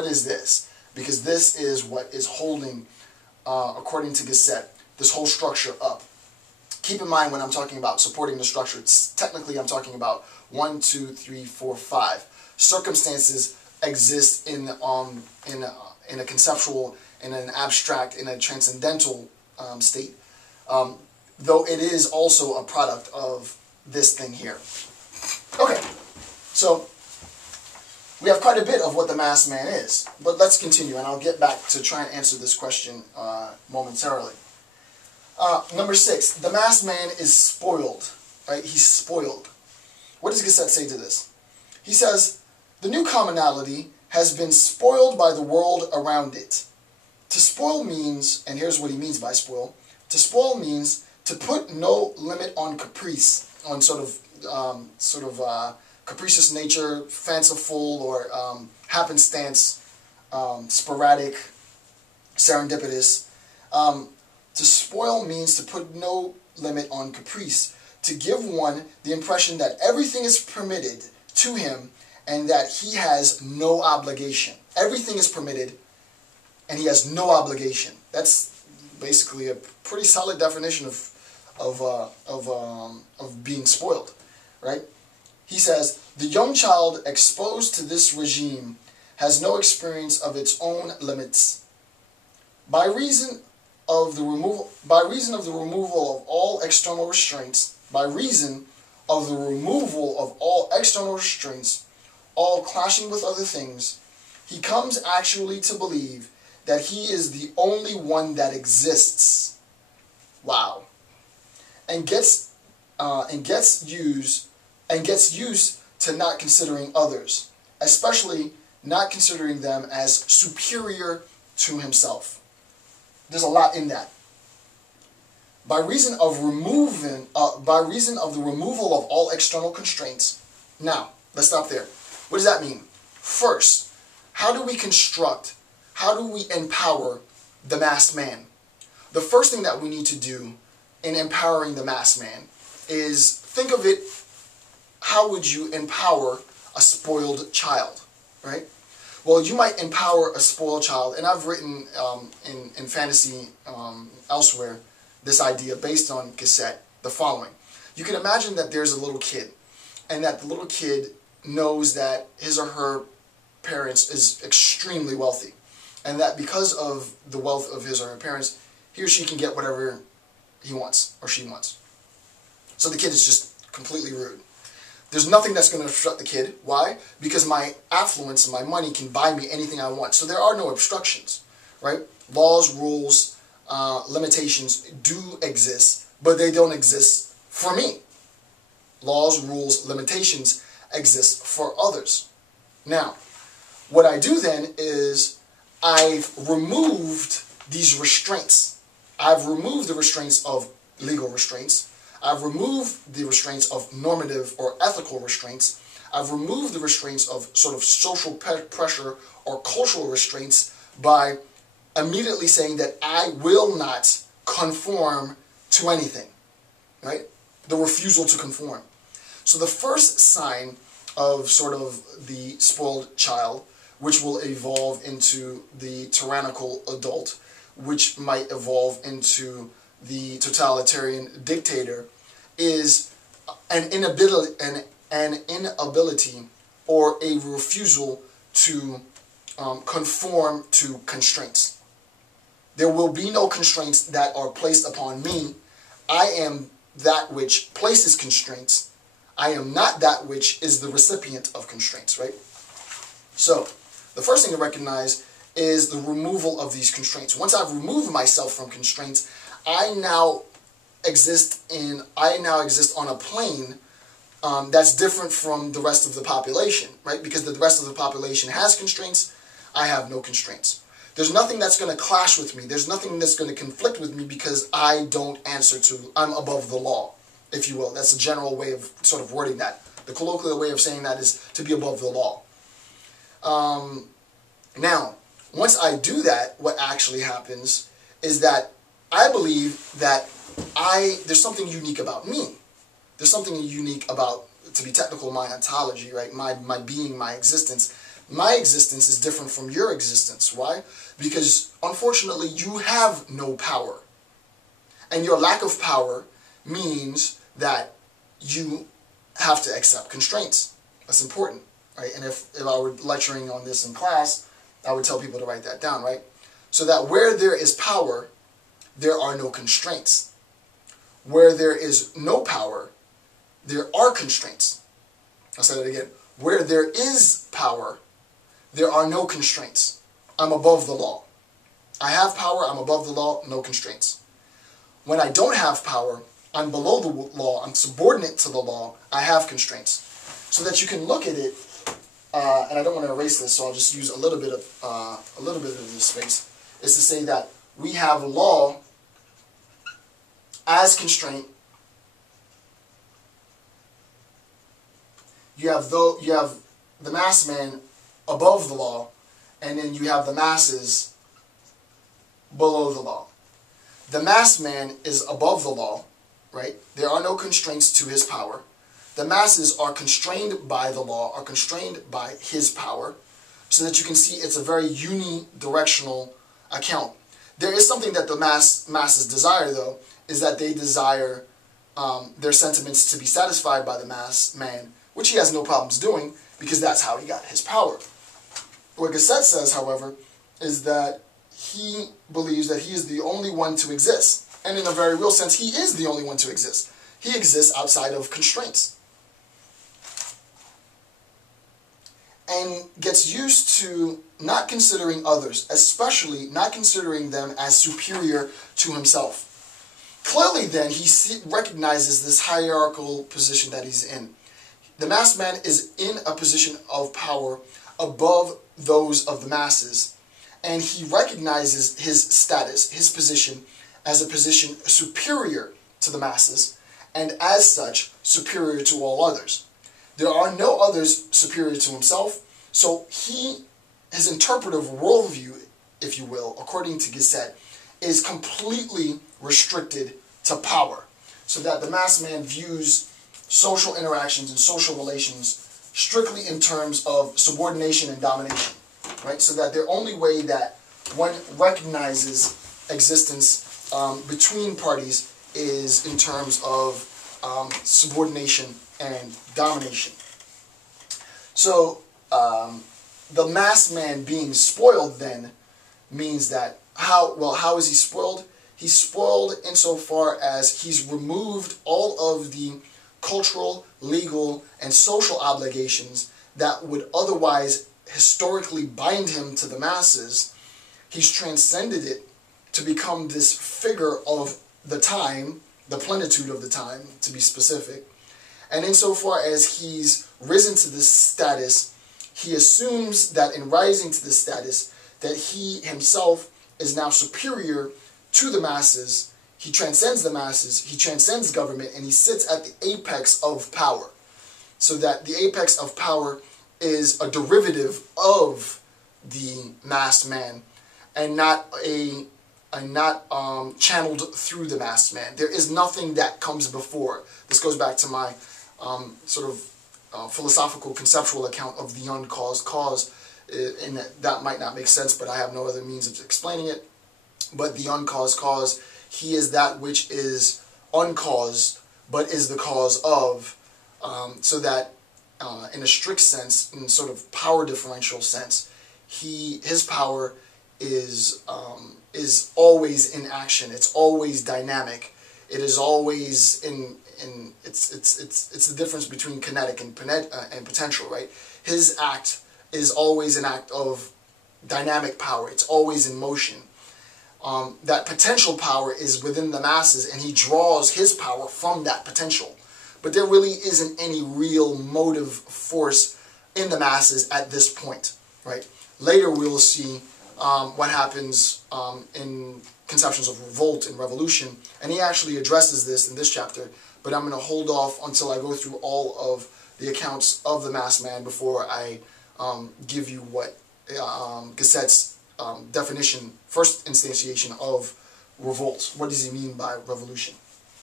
what is this? Because this is what is holding, according to Gasset, this whole structure up. Keep in mind when I'm talking about supporting the structure, technically I'm talking about 1, 2, 3, 4, 5. Circumstances exist in a conceptual, in an abstract, in a transcendental state, though it is also a product of this thing here. Okay, so we have quite a bit of what the masked man is, but let's continue, and I'll get back to try and answer this question momentarily. Number 6, the masked man is spoiled, right? He's spoiled. What does Gasset say to this? He says, the new commonality has been spoiled by the world around it. To spoil means, and here's what he means by spoil, to spoil means to put no limit on caprice, on sort of capricious nature, fanciful or happenstance, sporadic, serendipitous. To spoil means to put no limit on caprice, to give one the impression that everything is permitted to him and that he has no obligation. Everything is permitted and he has no obligation. That's basically a pretty solid definition of being spoiled, right? He says, the young child exposed to this regime has no experience of its own limits. By reason of the removal of all external restraints, all clashing with other things, he comes actually to believe that he is the only one that exists. Wow. And gets used to not considering others, especially not considering them as superior to himself. There's a lot in that. By reason of the removal of all external constraints. Now, let's stop there. What does that mean? First, how do we empower the masked man? The first thing that we need to do in empowering the masked man is think of it, how would you empower a spoiled child, right? Well, you might empower a spoiled child, and I've written in fantasy elsewhere this idea based on Gasset, the following. You can imagine that there's a little kid, and that the little kid knows that his or her parents is extremely wealthy, and that because of the wealth of his or her parents, he or she can get whatever he wants or she wants. So the kid is just completely rude. There's nothing that's going to obstruct the kid. Why? Because my affluence and my money can buy me anything I want. So there are no obstructions, right? Laws, rules, limitations do exist, but they don't exist for me. Laws, rules, limitations exist for others. Now, what I do then is I've removed these restraints. I've removed the restraints of legal restraints. I've removed the restraints of normative or ethical restraints. I've removed the restraints of sort of social pressure or cultural restraints by immediately saying that I will not conform to anything, right? The refusal to conform. So the first sign of sort of the spoiled child, which will evolve into the tyrannical adult, which might evolve into the totalitarian dictator, is an inability or a refusal to conform to constraints. There will be no constraints that are placed upon me. I am that which places constraints. I am not that which is the recipient of constraints, right? So, the first thing to recognize is the removal of these constraints. Once I've removed myself from constraints, I now exist on a plane that's different from the rest of the population, right? Because the rest of the population has constraints, I have no constraints. There's nothing that's going to clash with me. There's nothing that's going to conflict with me because I don't answer to, I'm above the law, if you will. That's a general way of sort of wording that. The colloquial way of saying that is to be above the law. Now, once I do that, what actually happens is that I believe that there's something unique about me. There's something unique about, to be technical, my ontology, right? My being, my existence, My existence is different from your existence. Why? Because unfortunately you have no power. And your lack of power means that you have to accept constraints. That's important, right? And if I were lecturing on this in class, I would tell people to write that down, right? So that where there is power, there are no constraints. Where there is no power, there are constraints. I'll say that again. Where there is power, there are no constraints. I'm above the law. I have power, I'm above the law, no constraints. When I don't have power, I'm below the law, I'm subordinate to the law, I have constraints. So that you can look at it, and I don't want to erase this, so I'll just use a little bit of this space, is to say that we have law as constraint. You have the mass man above the law, and then you have the masses below the law. The mass man is above the law, right? There are no constraints to his power. The masses are constrained by the law, are constrained by his power, so that you can see it's a very unidirectional account. There is something that the masses desire, though, is that they desire their sentiments to be satisfied by the mass man, which he has no problems doing, because that's how he got his power. What Gasset says, however, is that he believes that he is the only one to exist. And in a very real sense, he is the only one to exist. He exists outside of constraints. And gets used to not considering others, especially not considering them as superior to himself. Clearly then, he recognizes this hierarchical position that he's in. The mass man is in a position of power above those of the masses, and he recognizes his status, his position, as a position superior to the masses, and as such, superior to all others. There are no others superior to himself, so his interpretive worldview, if you will, according to Gasset, is completely restricted to power, so that the mass man views social interactions and social relations strictly in terms of subordination and domination, right? So that the only way that one recognizes existence between parties is in terms of subordination and domination. So the mass man being spoiled then means that how is he spoiled? He's spoiled insofar as he's removed all of the cultural, legal, and social obligations that would otherwise historically bind him to the masses. He's transcended it to become this figure of the time, the plenitude of the time, to be specific. And insofar as he's risen to this status, he assumes that in rising to this status, that he himself is now superior to the masses. He transcends the masses, he transcends government, and he sits at the apex of power. So that the apex of power is a derivative of the mass man, and not channeled through the mass man. There is nothing that comes before. This goes back to my philosophical conceptual account of the uncaused cause, and that might not make sense, but I have no other means of explaining it. But the uncaused cause, he is that which is uncaused, but is the cause of, so that in a strict sense, in sort of power differential sense, his power is always in action. It's always dynamic. It is always it's the difference between kinetic and potential, right? His act is always an act of dynamic power. It's always in motion. That potential power is within the masses, and he draws his power from that potential. But there really isn't any real motive force in the masses at this point, right? Later we will see what happens in conceptions of revolt and revolution, and he actually addresses this in this chapter, but I'm going to hold off until I go through all of the accounts of the mass man before I give you what Gasset's definition, first instantiation of revolt. What does he mean by revolution?